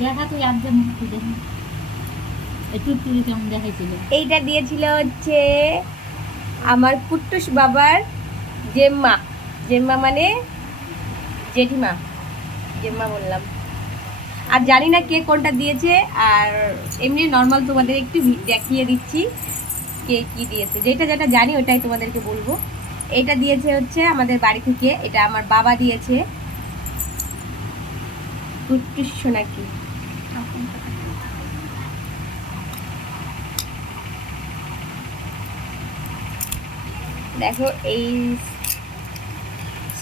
দেখা তুই আনতে মুক্তি দেখি একটু তুই কেমন দেখাইছিল। এইটা দিয়েছিল হচ্ছে আমার কুট্টুস বাবার জেম্মা। জেম্মা মানে জেঠিমা, জেম্মা বললাম। আর জানি না কে কোনটা দিয়েছে, আর এমনি নর্মাল তোমাদের একটু দেখিয়ে দিচ্ছি কে কি দিয়েছে। যেটা যেটা জানি ওটাই তোমাদেরকে বলবো। এটা দিয়েছে হচ্ছে আমাদের বাড়ি থেকে, এটা আমার বাবা দিয়েছে কুট্টুস সোনাকি। দেখো এই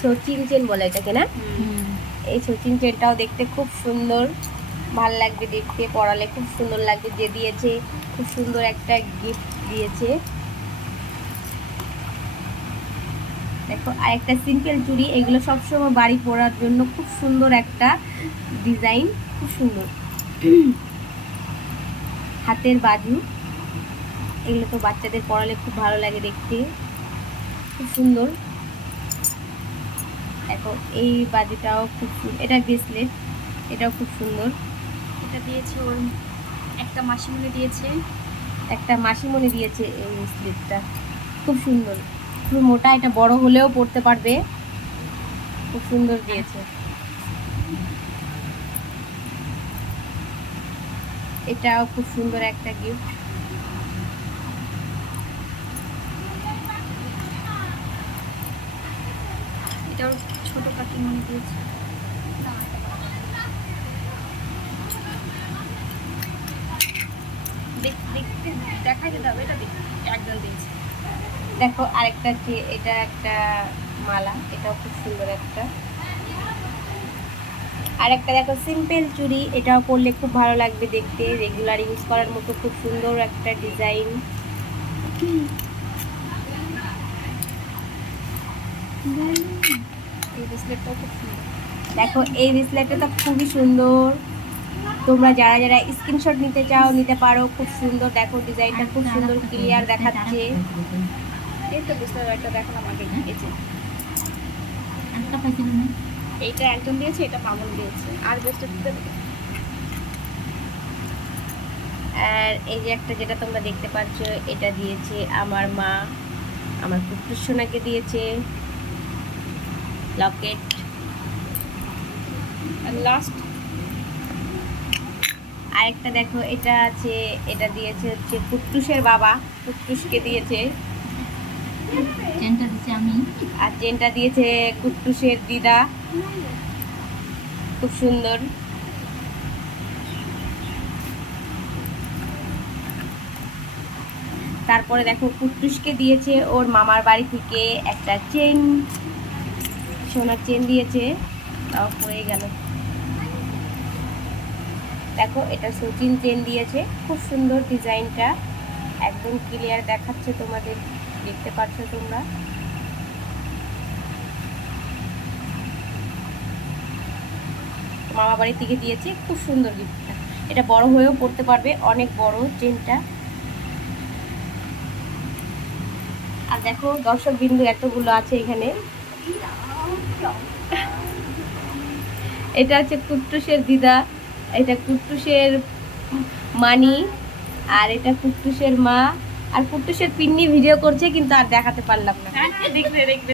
সচিন চেন বলে এটাকে না, এই সচিন চেনটাও দেখতে খুব সুন্দর, ভাল লাগবে দেখতে, পরালে খুব সুন্দর লাগবে। যে দিয়েছে খুব সুন্দর একটা গিফট দিয়েছে। দেখো আর একটা সিম্পল চুড়ি, এগুলো সবসময় বাড়ি পরার জন্য খুব সুন্দর একটা ডিজাইন, খুব সুন্দর। হাতের বাজু, এগুলো তো বাচ্চাদের পরালে খুব ভালো লাগে দেখতে, খুব সুন্দর। দেখো এই বাজুটাও খুব সুন্দর, এটা ব্রেসলেট, এটাও খুব সুন্দর। এটা দিয়েছে ওর একটা মাসিমণি দিয়েছে, একটা মাসিমণি দিয়েছে এই ব্রেসলেটটা, খুব সুন্দর, খুব মোটা, এটা বড় হলেও পরতে পারবে, খুব সুন্দর দিয়েছে। এটাও খুব সুন্দর একটা গিফট। এটা ওর ছোট কাকিমণি দিয়েছে। দেখতে দেখাই দিতে হবে, এটা একজন দিয়েছে। দেখো আরেকটা যে এটা একটা মালা, এটাও খুব সুন্দর একটা। আর একটা দেখো সিম্পল চুড়ি, এটাও পরলে খুব ভালো লাগবে দেখতে, রেগুলার ইউজ করার মতো খুব সুন্দর একটা ডিজাইন। এই ব্রেসলেটটাও খুব সুন্দর। দেখো এই ব্রেসলেটটা তো খুবই সুন্দর, তোমরা যারা যারা স্ক্রিনশট নিতে চাও নিতে পারো, খুব সুন্দর। দেখো ডিজাইনটা খুব সুন্দর, ক্লিয়ার দেখাচ্ছে। এই তো ব্রেসলেটটা দেখালাম আগে, এই যে একটা পাইছিল না। এইটা একজন দিয়েছে, এটা মামুন দিয়েছে। আর ব্রেসলেটটা আর এই যে একটা যেটা তোমরা দেখতে পাচ্ছ, এটা দিয়েছে আমার মা, আমার কুট্টুস সোনাকে দিয়েছে লকেট। আর লাস্ট আরেকটা দেখো এটা আছে, এটা দিয়েছে হচ্ছে কুট্টুসের বাবা, কুট্টুসকে দিয়েছে। চেনটা দিচ্ছি আমি। আর চেনটা দিয়েছে কুট্টুসের দিদা, খুব সুন্দর। তারপরে দেখো কুট্টুসকে দিয়েছে ওর মামার বাড়ি থেকে একটা চেন, সোনার চেন দিয়েছে, তাও পড়ে গেল। দেখো এটা সচিন চেন দিয়েছে, খুব সুন্দর ডিজাইনটা, একদম ক্লিয়ার দেখাচ্ছে তোমাদের, দেখতে পাচ্ছ তোমরা। মামা বাড়ি থেকে দিয়েছে, খুব সুন্দর গিফটটা। এটা বড় হয়েও পড়তে পারবে, অনেক বড় চেনটা। আর দেখো দর্শক বিন্দু এতগুলো আছে এখানে। এটা হচ্ছে কুট্টুসের দিদা, এটা কুট্টুসের মানি, আর এটা কুট্টুসের মা। আর কুট্টুসের পিন্নি ভিডিও করছে কিন্তু আর দেখাতে পারলাম না। দেখবে দেখবে